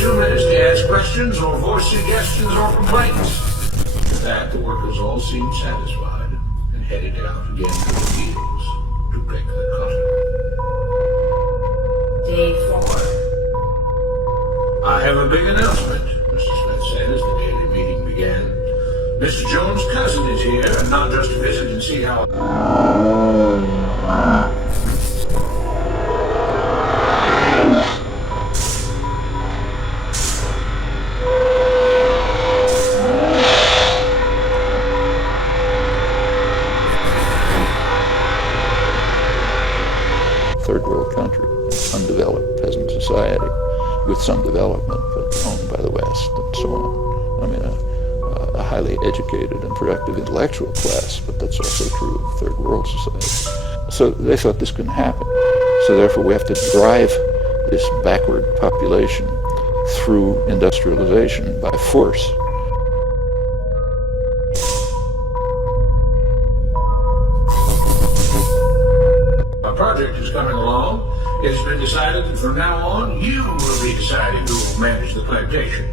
2 minutes to ask questions or voice suggestions or complaints. With that, the workers all seemed satisfied and headed out again to the fields to pick the cotton. Day 4. I have a big announcement, Mr. Smith said as the daily meeting began. Mr. Jones' cousin is here, and not just to visit and see how... Third world country, undeveloped peasant society with some development, but owned by the West and so on. I mean, a highly educated and productive intellectual class, but that's also true of third world society. So they thought this couldn't happen. So therefore we have to drive this backward population through industrialization by force. Our project is coming along. It has been decided that from now on, you will be deciding who will manage the plantation.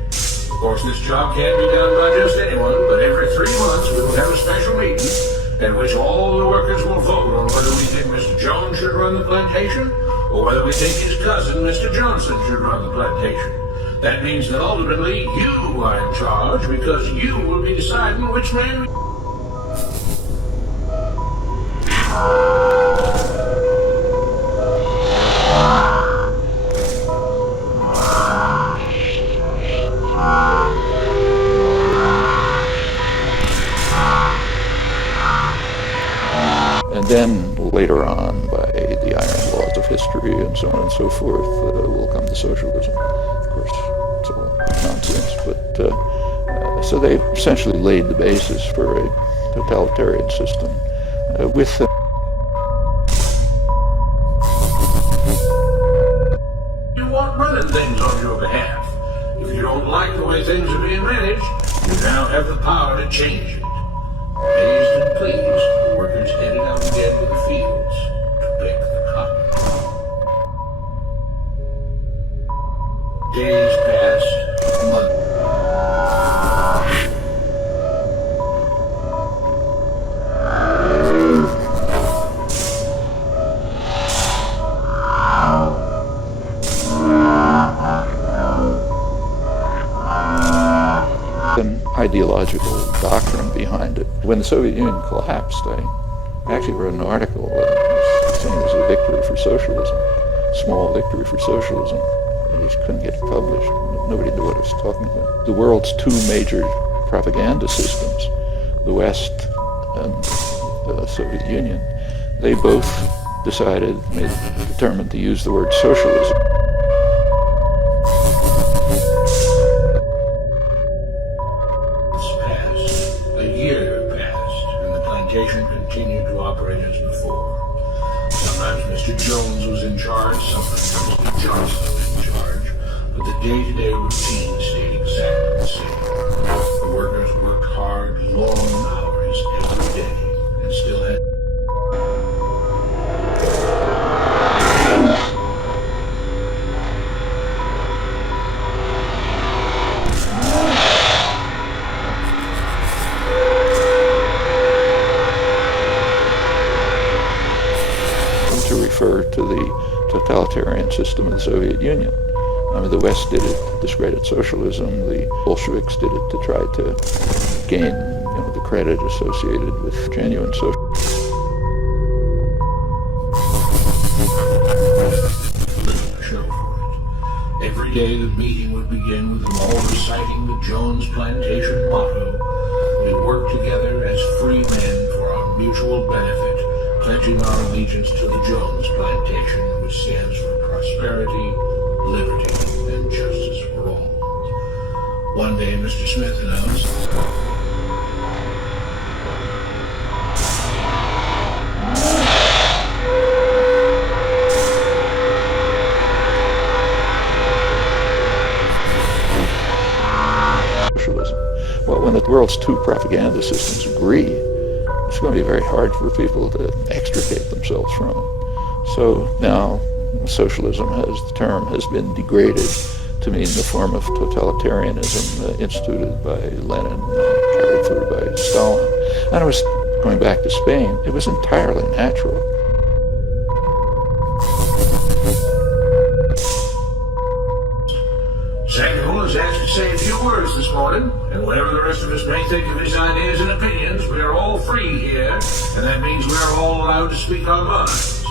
Of course, this job can't be done by just anyone, but every 3 months we will have a special meeting at which all the workers will vote on whether we think Mr. Jones should run the plantation or whether we think his cousin, Mr. Johnson, should run the plantation. That means that ultimately you are in charge because you will be deciding which man... And then later on, by the iron laws of history and so on and so forth, will come to socialism. Of course, it's all nonsense, but so they essentially laid the basis for a totalitarian system with You want running things on your behalf. If you don't like the way things are being managed, you now have the power to change it. Amazed and pleased, the workers headed out again to the fields to pick the cotton. Days passed, months. an ideological doctrine behind it. When the Soviet Union collapsed, I actually wrote an article saying it was a victory for socialism, small victory for socialism. I just couldn't get it published. Nobody knew what I was talking about. The world's 2 major propaganda systems, the West and the Soviet Union, they both determined to use the word socialism. Continued to operate as before. Sometimes Mr. Jones was in charge, sometimes Mr. Johnson was in charge, but the day-to-day routine stayed exactly the same. The workers worked hard, long hours every day, and still had refer to the totalitarian system of the Soviet Union. I mean, the West did it to discredit socialism. The Bolsheviks did it to try to gain, the credit associated with genuine socialism. Every day the meeting would begin with them all reciting the Jones Plantation motto: "We work together as free men for our mutual benefit, pledging our allegiance to the Jones Plantation, which stands for prosperity, liberty, and justice for all." One day, Mr. Smith announced, socialism. Well, when the world's 2 propaganda systems agree, it's going to be very hard for people to extricate themselves from it. So now socialism, the term has been degraded to mean the form of totalitarianism instituted by Lenin, carried through by Stalin. And I was going back to Spain. It was entirely natural. Samuel has asked to say a few words this morning, and whatever the rest of us may think of his ideas and opinions, we are all free here, and that means we are all allowed to speak our minds.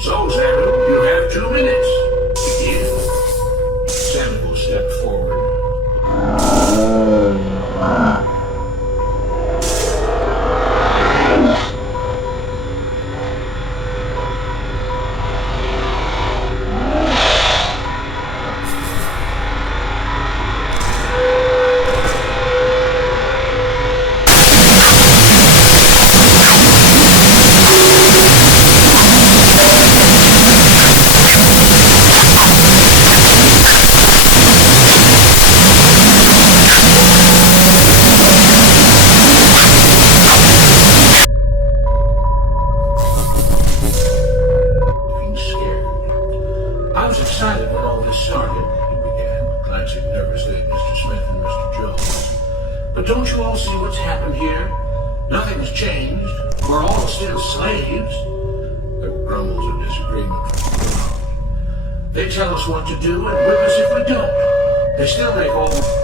So, Samuel, you have 2 minutes. Begin. Samuel stepped forward. But don't you all see what's happened here? Nothing's changed. We're all still slaves. There were grumbles of disagreement from the crowd. They tell us what to do and whip us if we don't. They still make all the...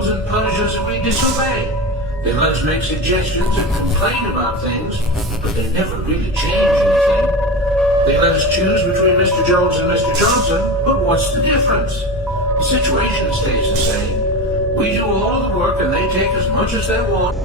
and punish us if we disobey. They let us make suggestions and complain about things, but they never really change anything. They let us choose between Mr. Jones and Mr. Johnson, but what's the difference? The situation stays the same. We do all the work and they take as much as they want.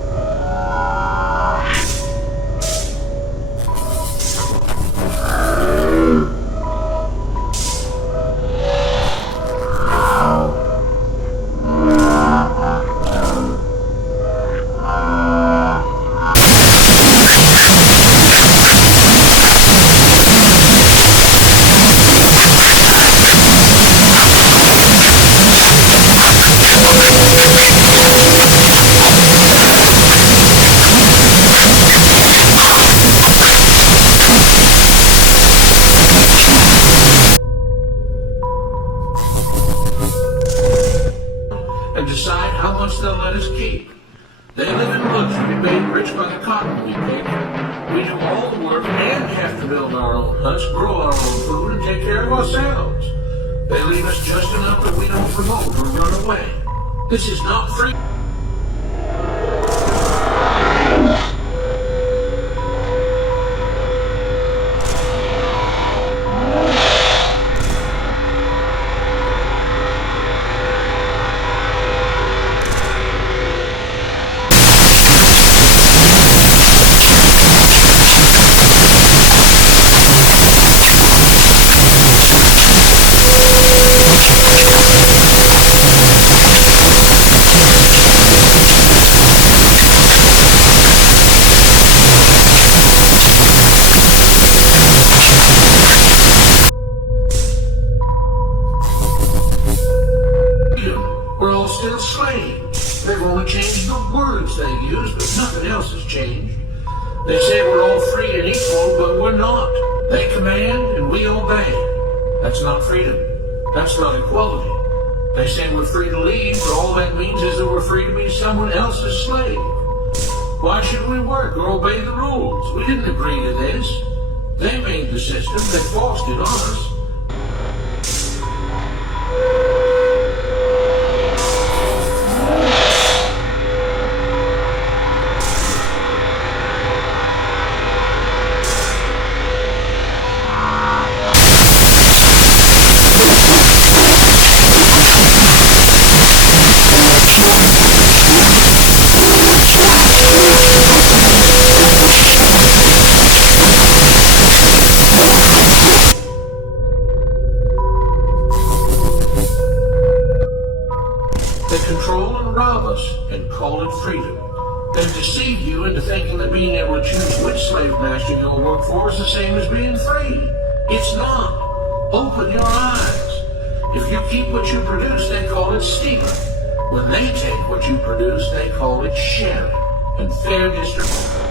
And decide how much they'll let us keep. They live in luxury, made rich by the cotton we pick. We do all the work and have to build our own huts, grow our own food, and take care of ourselves. They leave us just enough that we don't revolt or run away. This is not free. We're all still slaves. They've only changed the words they use, but nothing else has changed. They say we're all free and equal, but we're not. They command and we obey. That's not freedom. That's not equality. They say we're free to leave, but all that means is that we're free to be someone else's slave. Why should we work or obey the rules? We didn't agree to this. They made the system. They forced it on us. control and rob us and call it freedom. They've deceived you into thinking that being able to choose which slave master you'll work for is the same as being free. It's not. Open your eyes. If you keep what you produce, they call it stealing. When they take what you produce, they call it sharing and fair distribution.